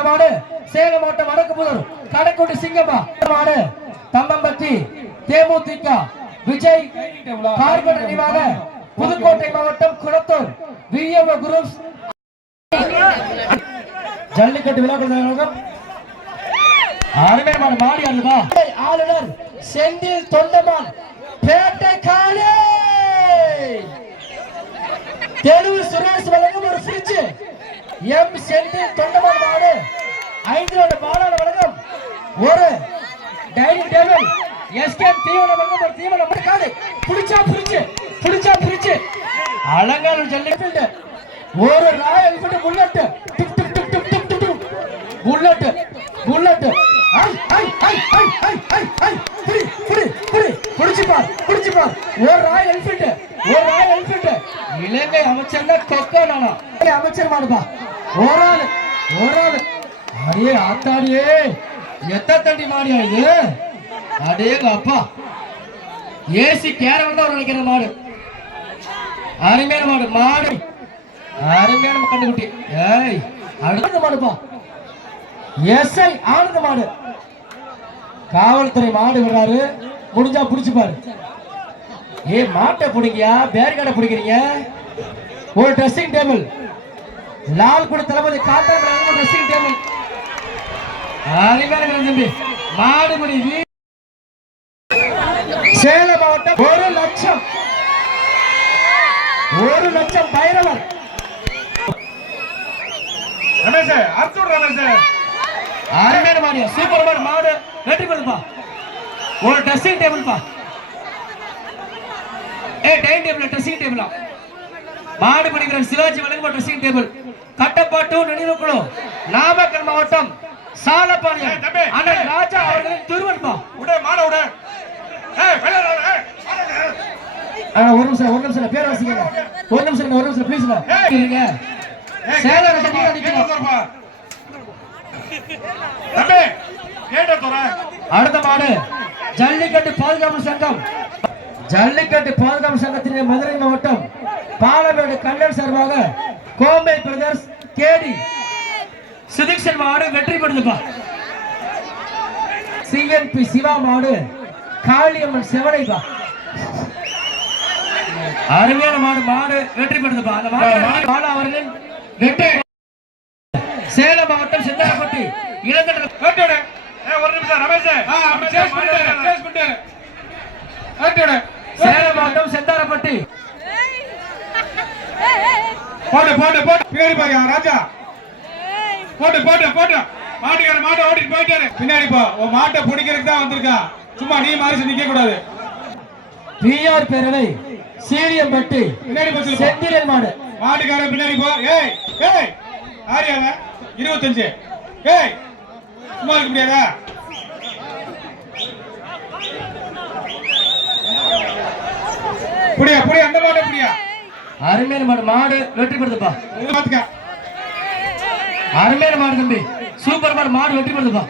அந்த மாடு சேலம் மாவட்டம் வடக்கு புதூர் கடைக்குட்டி சிங்கம்மா மாடு தம்மம்பட்டி தேமுதிக விஜய் கார்பன் நினைவாக புதுக்கோட்டை மாவட்டம் குளத்தூர் விஎம்ஓ குரூப்ஸ் ஜல்லிக்கட்டு விழாக்கள் அருமையான மாடி அல்லவா ஆளுநர் செந்தில் தொண்டமான் பேட்டை காளி தெலுங்கு சுரேஷ் வழங்கும் ஒரு ஃப்ரிட்ஜ் எம் செந்தில் தொண்டமான் ஐந்து ரூபாய் பாலான ஒரு டைனிங் டேபிள் எஸ்கே தீவனம் வழக்கம் ஒரு தீவனம் காடு புடிச்சா புடிச்சு புடிச்சா புடிச்சு. அலங்கார ஜல்லிக்கட்டு ஒரு Royal Enfield Bullet tick tick tick tick tick tick Bullet Bullet ஐ ஐ ஐ ஐ ஐ ஐ ஐ. புடி புடி புடி. புடிச்சு பார் புடிச்சு பார். ஒரு ராயல் என்ஃபீல்ட் ஒரு ராயல் என்ஃபீல்ட் இலங்கை அமைச்சர்னா கொக்கோ நானா? அமைச்சர் மாடுப்பா ஒரு ஆள் ஒரு ஆள். அடே ஆத்தாடியே. எத்த தண்டி மாடியா இது? அடே அப்பா ஏசி கேரவன் தான் அவர் நினைக்கிற மாடு. அருமையான மாடு மாடு. அருமையான கண்டுக்குட்டி ஏய் அடுத்த மாடுப்பா. எஸ்ஐ ஆனந்த மாடு. காவல்துறை மாடு விடுறாரு. முடிஞ்சா புடிச்சு பாரு ஏ மாட்டை பேர் பேரிகாடை பிடிக்கிறீங்க? ஒரு ட்ரெஸ்ஸிங் டேபிள் லால் கூட தளபதி காத்தாங்க ட்ரெஸ்ஸிங் டேபிள் தம்பி மாடுபடி வீ- சேலம் மாவட்டம் ஒரு லட்சம். ஒரு லட்சம் பைரவர். ரமேஷ் அர்ஜுன் ரமேஷ். அருமையான மாடியா சூப்பர் மாடு மாடு. வெற்றி பெறுப்பா ஒரு ட்ரெஸ்ஸிங் டேபிள் பா. ஏ டைனிங் டேபிள் ட்ரெஸ்ஸிங் டேபிளா மாடு பிடிக்கிற சிவாஜி வழங்கும் ட்ரெஸ்ஸிங் டேபிள் கட்டப்பாட்டு நினைவு குழு நாமக்கல் மாவட்டம் சாலப்பாளையம். அண்ணன் ராஜா. அவர்களின் திருவன்பா. உடே மாட உடே ஒரு நிமிஷம் ஒரு நிமிஷம் பேர் வாசிக்கங்க ஒரு நிமிஷம் ஒரு நிமிஷம் ப்ளீஸ் இருங்க. தோறப்பா. தம்பி அடுத்த மாடு ஜல்லிக்கட்டு பாதுகாப்பு சங்கம். ஜல்லிக்கட்டு பாதுகாப்பு சங்கத்தின் மதுரை மாவட்டம் பாலமேடு கண்ணன் சார்பாக கோம்பை பிரதர்ஸ் கேடி சுதீக்ஷன் மாடு வெற்றி பெறுதுப்பா. சிஎன்பி சிவா மாடு காளியம்மன் செவனைப்பா. அருமையான மாடு மாடு வெற்றி பெறுதுப்பா. அந்த மாடு அவர்களின் வெற்றி. சேலம் மாவட்டம் செந்தாரப்பட்டி இளந்தடர் கேட்டோட ஒரு நிமிஷம் ரமேஷ். சேலம் மாவட்டம் செந்தாரப்பட்டி. போடு போடு போடு. பின்னாடி பாரு ராஜா. போட்டு போட்டு போட்டு. மாட்டுக்கார மாட்டை ஓட்டிட்டு போயிட்டாரு. பின்னாடி போ. உன் மாட்டை பிடிக்கிறதுக்கு தான் வந்திருக்கா. சும்மா நீ மாறிச்சு நிக்க கூடாது. பிஆர் பேரவை சீரியம்பட்டி பின்னாடி போ. செந்திரன் மாடு. மாட்டுக்கார பின்னாடி போ. ஏய் ஏய். ஆரியாவ இருபத்தஞ்சு. ஏய் சும்மா இருக்க முடியாதா? புடியா புடியா அந்த மாட்டை புடியா? அருமையான மாடு மாடு வெற்றி பெறுதுப்பா. இது பாத்துக்க அருமையான மாடு தம்பி. சூப்பர் மாடு மாடு வெற்றி பெறுதுப்பா.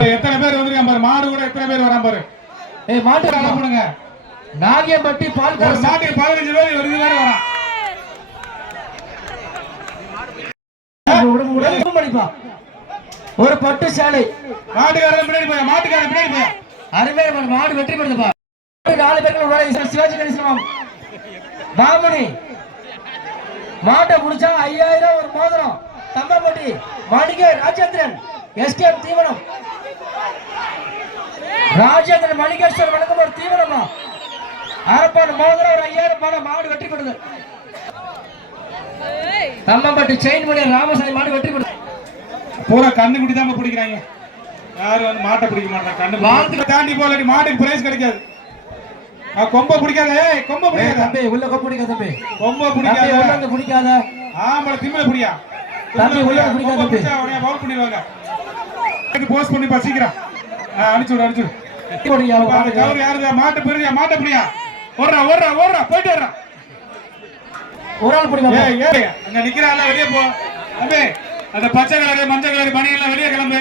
எத்தனை பேர் வந்திருக்கான் பாரு மாடு கூட எத்தனை பேர் வரான் பாரு. ஏய் மாட்டு நல்லா போடுங்க. நாகியம்பட்டி ஒரு பால்கார மாட்டுக்கு பதினஞ்சு பேர் இருபது பேர் வரான் ஒரு பட்டு சேலை. மாட்டுக்காரன் பின்னாடி போயா மாட்டுக்காரன் பின்னாடி போயா? அருமையான மாடு வெற்றி பெறுதுப்பா. நாலு உள்ள சிவாஜி கணேசன் மாமணி மாட்டை முடிச்சா ஐயாயிரம் ஒரு மோதிரம். தம்பப்பட்டி மாளிகை ராஜேந்திரன் எஸ்கேஎம் தீவனம். ராஜேந்திரன் மணிகேஸ்வரர் வழங்கும் ஒரு தீவனமா? அரப்பாடு மோதிரம் ஒரு ஐயாயிரம் மாடு மாடு வெற்றி பெறுது தம்மம்பட்டி செயின் மணி ராமசாமி மாடு வெற்றி பெறுது பூரா கண்ணு குட்டி தான் பிடிக்கிறாங்க. யாரும் வந்து மாட்டை பிடிக்க மாட்டாங்க. கண்ணு. குட்டி. தாண்டி போல மாட்டுக்கு பிரைஸ் கிடைக்காது. கொம்ப பிடிக்காத ஏய் கொம்ப பிடிக்காத. தம்பி உள்ள கொப்பு பிடிக்காத தம்பி. கொம்ப தம்பி உள்ள பிடிக்காத வந்து பிடிக்காத. ஆம்பளை திமில புடியா? தம்பி, உள்ள பிடிக்காத தம்பி. உடனே பவுல் பண்ணிடுவாங்க. போஸ்ட் பண்ணி ஆ, அனுப்பிச்சு விடு அனுப்பிச்சு விடு. பாருங்க. கவுரு யாருதா? மாட்டு பெரியா மாட்டை புடியா? ஓடுறா ஓடுறா ஓடுறா போயிட்டு வர்றா. ஒரு ஆள் பிடிக்காத ஏய் ஏய் அங்க நிக்கிறான்ல வெளியே போ. தம்பி அந்த பச்சை கலரு மஞ்சள் கலரு பனியெல்லாம் வெளியே கிளம்பு.